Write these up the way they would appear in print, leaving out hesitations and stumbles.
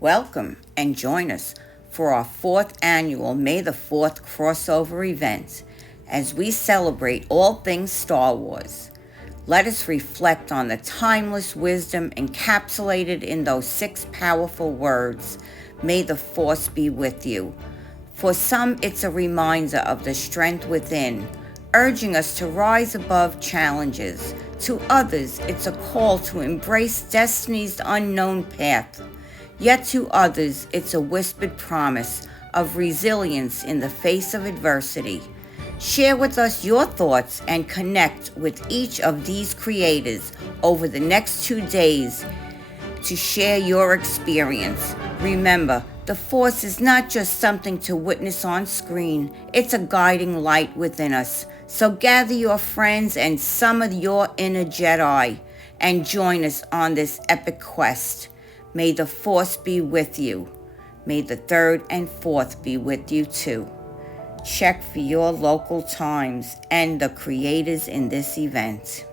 Welcome and join us for our 4th annual May the 4th crossover event as we celebrate all things Star Wars. Let us reflect on the timeless wisdom encapsulated in those 6 powerful words, May the Force be with you. For some, it's a reminder of the strength within, urging us to rise above challenges. To others, it's a call to embrace destiny's unknown path. Yet to others, it's a whispered promise of resilience in the face of adversity. Share with us your thoughts and connect with each of these creators over the next 2 days to share your experience. Remember, the Force is not just something to witness on screen, it's a guiding light within us. So gather your friends and summon your inner Jedi and join us on this epic quest. May the Force be with you. May the 3rd and 4th be with you too. Check for your local times and the creators in this event.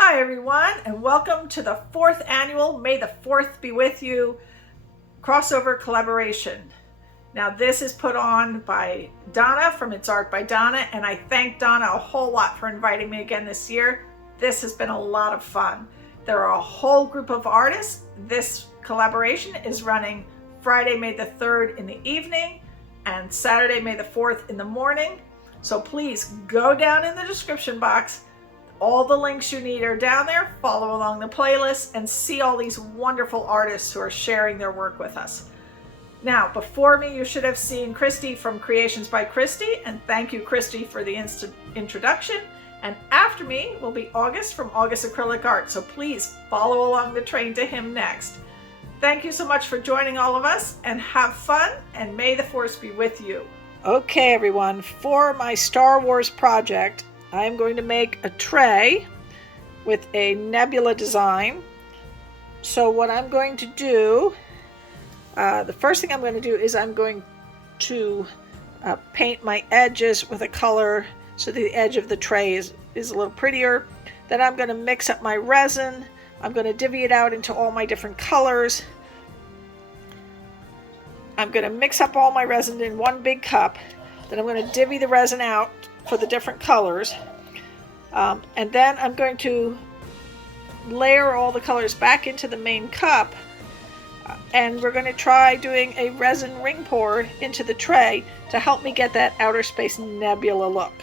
Hi everyone, and welcome to the 4th annual May the 4th be with you crossover collaboration. Now this is put on by Donna from It's Art by Donna, and I thank Donna a whole lot for inviting me again this year. This has been a lot of fun. There are a whole group of artists. This collaboration is running Friday, May the 3rd in the evening and Saturday, May the 4th in the morning. So please go down in the description box. All the links you need are down there. Follow along the playlist and see all these wonderful artists who are sharing their work with us. Now, before me, you should have seen Christy from Creations by Christy, and thank you, Christy, for the introduction. And after me will be August from August Acrylic Art, so please follow along the train to him next. Thank you so much for joining all of us, and have fun, and may the Force be with you. Okay, everyone, for my Star Wars project, I'm going to make a tray with a Nebula design. So what I'm going to do, the first thing I'm going to do is I'm going to paint my edges with a color so the edge of the tray is a little prettier. Then I'm going to mix up my resin. I'm going to divvy it out into all my different colors. I'm going to mix up all my resin in one big cup. Then I'm going to divvy the resin out for the different colors, and then I'm going to layer all the colors back into the main cup, and we're going to try doing a resin ring pour into the tray to help me get that outer space nebula look.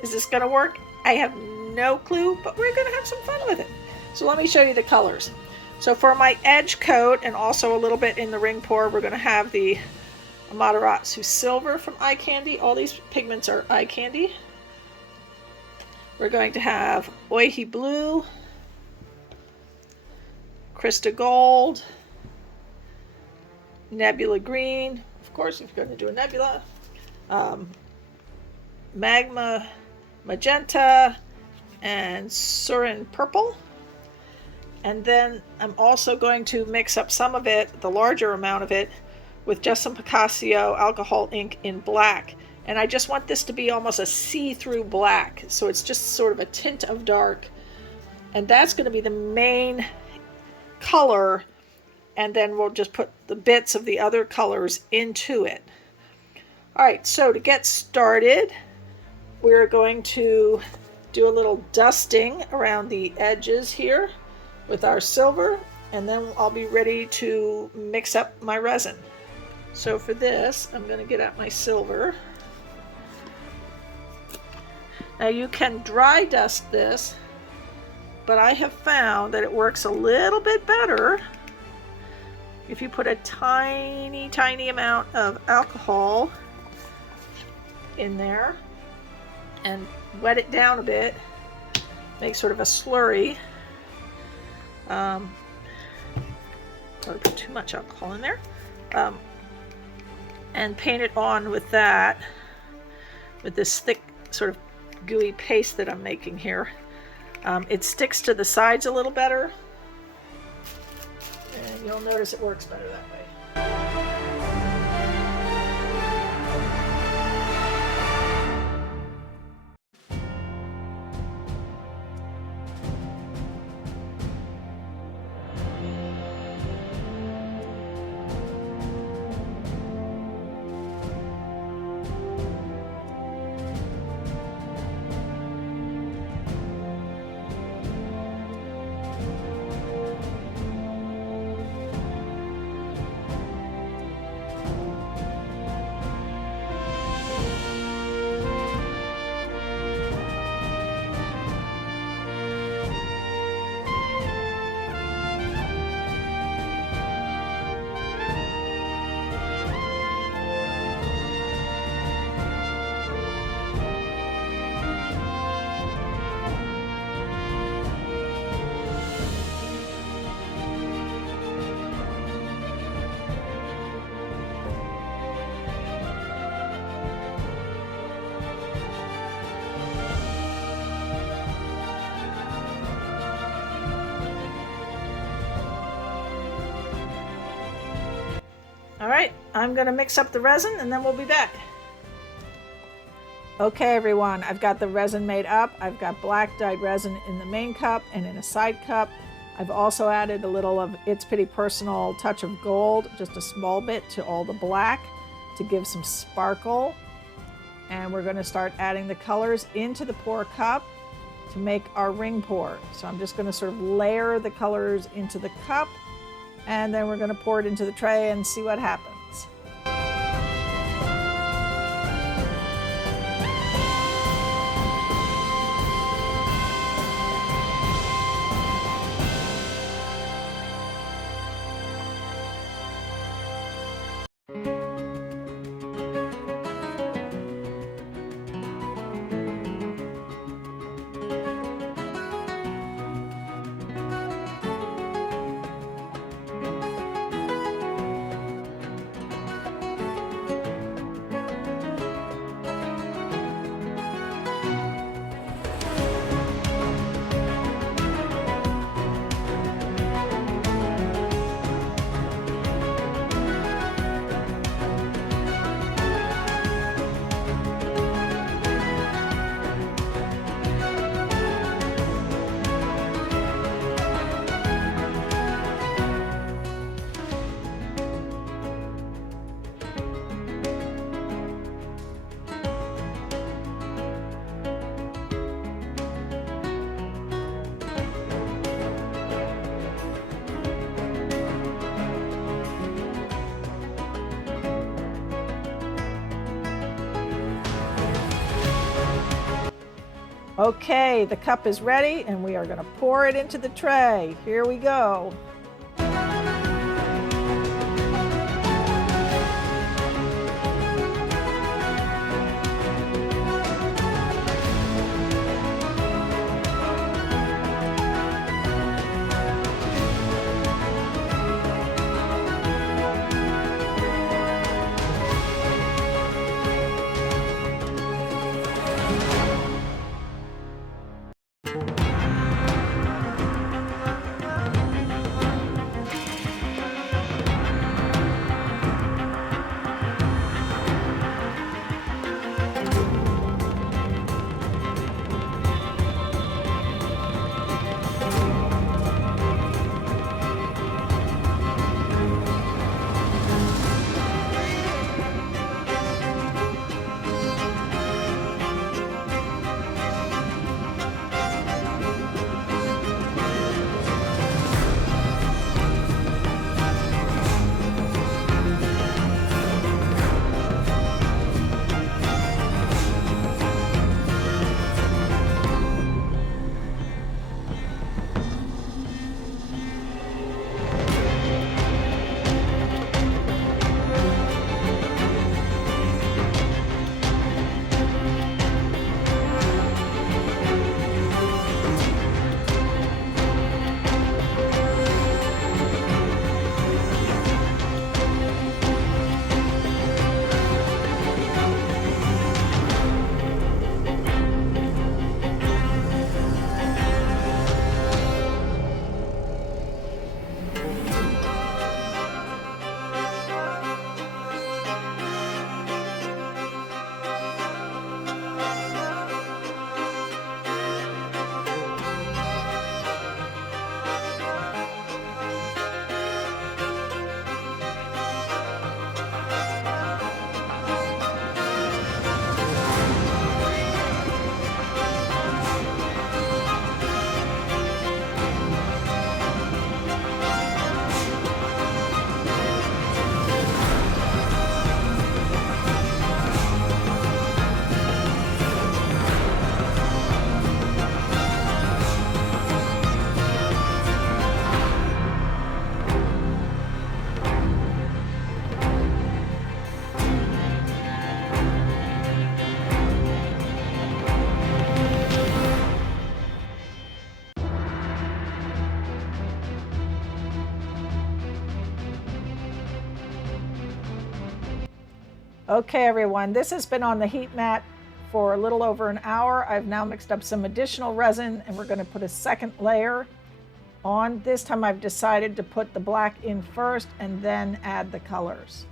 Is this going to work? I have no clue, but we're going to have some fun with it. So let me show you the colors. So for my edge coat and also a little bit in the ring pour, we're going to have the Amaterasu silver from Eye Candy. All these pigments are Eye Candy. We're going to have Oihi blue, Chrysta gold, Nebula green, of course if you're going to do a nebula, Magma magenta, and Suiren purple. And then I'm also going to mix up some of it, the larger amount of it, with just some Picassio alcohol ink in black. And I just want this to be almost a see-through black, so it's just sort of a tint of dark. And that's going to be the main color, and then we'll just put the bits of the other colors into it. Alright, so to get started, we're going to do a little dusting around the edges here with our silver, and then I'll be ready to mix up my resin. So for this, I'm going to get out my silver. Now you can dry dust this, but I have found that it works a little bit better if you put a tiny amount of alcohol in there. and wet it down a bit, make sort of a slurry. Don't put too much alcohol in there. And paint it on with that, with this thick sort of gooey paste that I'm making here. It sticks to the sides a little better, and you'll notice it works better that way. All right, I'm gonna mix up the resin and then we'll be back. Okay everyone, I've got the resin made up. I've got black dyed resin in the main cup and in a side cup. I've also added a little of It's Pretty Personal touch of gold, just a small bit to all the black to give some sparkle. And we're gonna start adding the colors into the pour cup to make our ring pour. So I'm just gonna sort of layer the colors into the cup, and then we're going to pour it into the tray and see what happens. Okay, the cup is ready and we are going to pour it into the tray. Here we go. Okay, everyone, this has been on the heat mat for a little over an hour. I've now mixed up some additional resin and we're going to put a second layer on. This time I've decided to put the black in first and then add the colors.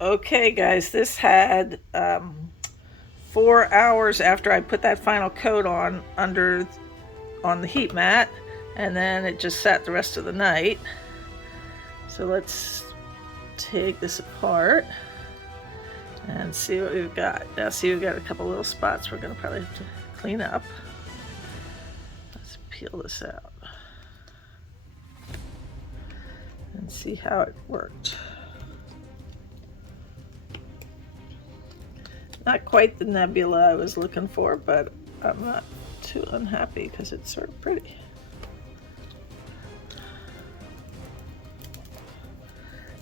Okay guys, this had 4 hours after I put that final coat on the heat mat, and then it just sat the rest of the night. So let's take this apart and see what we've got. Now see, we've got a couple little spots we're gonna probably have to clean up. Let's peel this out and see how it worked. Not quite the nebula I was looking for, but I'm not too unhappy because it's sort of pretty.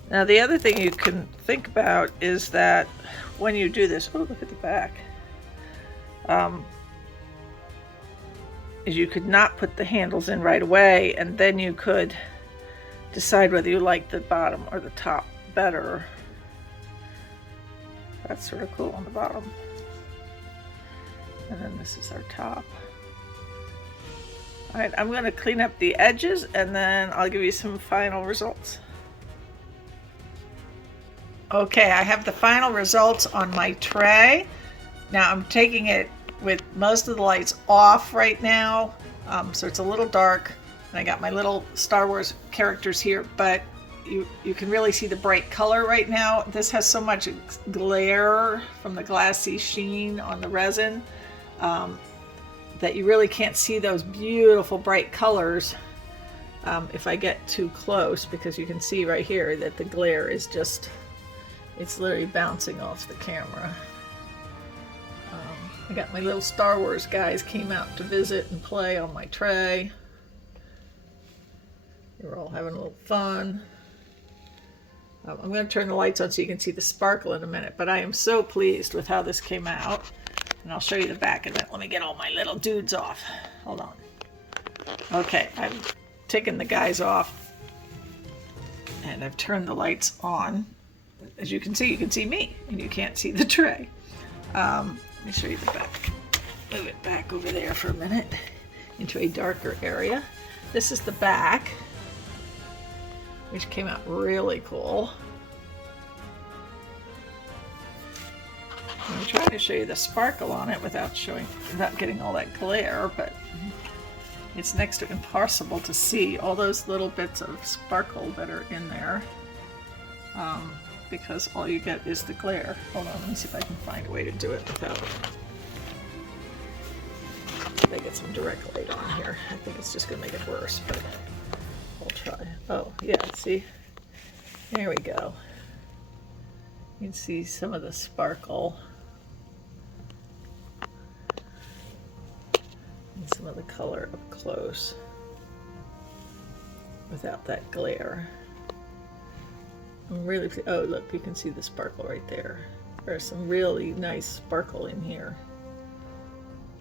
Now the other thing you can think about is that when you do this, oh look at the back, is you could not put the handles in right away, and then you could decide whether you like the bottom or the top better. That's sort of cool on the bottom. And then this is our top. All right, I'm going to clean up the edges and then I'll give you some final results. Okay, I have the final results on my tray. Now I'm taking it with most of the lights off right now, so it's a little dark. And I got my little Star Wars characters here, but you can really see the bright color right now. This has so much glare from the glassy sheen on the resin that you really can't see those beautiful bright colors if I get too close, because you can see right here that the glare is just, it's literally bouncing off the camera. I got my little Star Wars guys came out to visit and play on my tray. They were all having a little fun. I'm going to turn the lights on so you can see the sparkle in a minute, but I am so pleased with how this came out. And I'll show you the back of it. Let me get all my little dudes off. Hold on. Okay, I've taken the guys off and I've turned the lights on. As you can see me, and you can't see the tray. Let me show you the back. Move it back over there for a minute into a darker area. This is the back, which came out really cool. I'm trying to show you the sparkle on it without getting all that glare, but it's next to impossible to see all those little bits of sparkle that are in there, because all you get is the glare. Hold on, let me see if I can find a way to do it without. If I get some direct light on here, I think it's just going to make it worse, but I'll try. Oh, yeah, see? There we go. You can see some of the sparkle and some of the color up close without that glare. I'm really, oh look, you can see the sparkle right there. There's some really nice sparkle in here.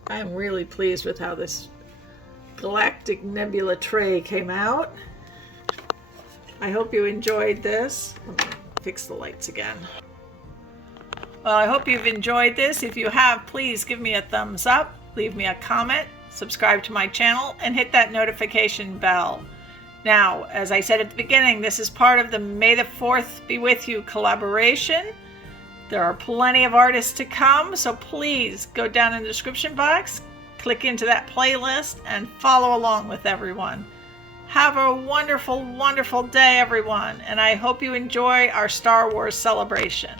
I'm really pleased with how this Galactic Nebula tray came out. I hope you enjoyed this. Let me fix the lights again. Well, I hope you've enjoyed this. If you have, please give me a thumbs up, leave me a comment, subscribe to my channel, and hit that notification bell. Now, as I said at the beginning, this is part of the May the 4th Be With You collaboration. There are plenty of artists to come, so please go down in the description box, click into that playlist, and follow along with everyone. Have a wonderful, wonderful day, everyone, and I hope you enjoy our Star Wars celebration.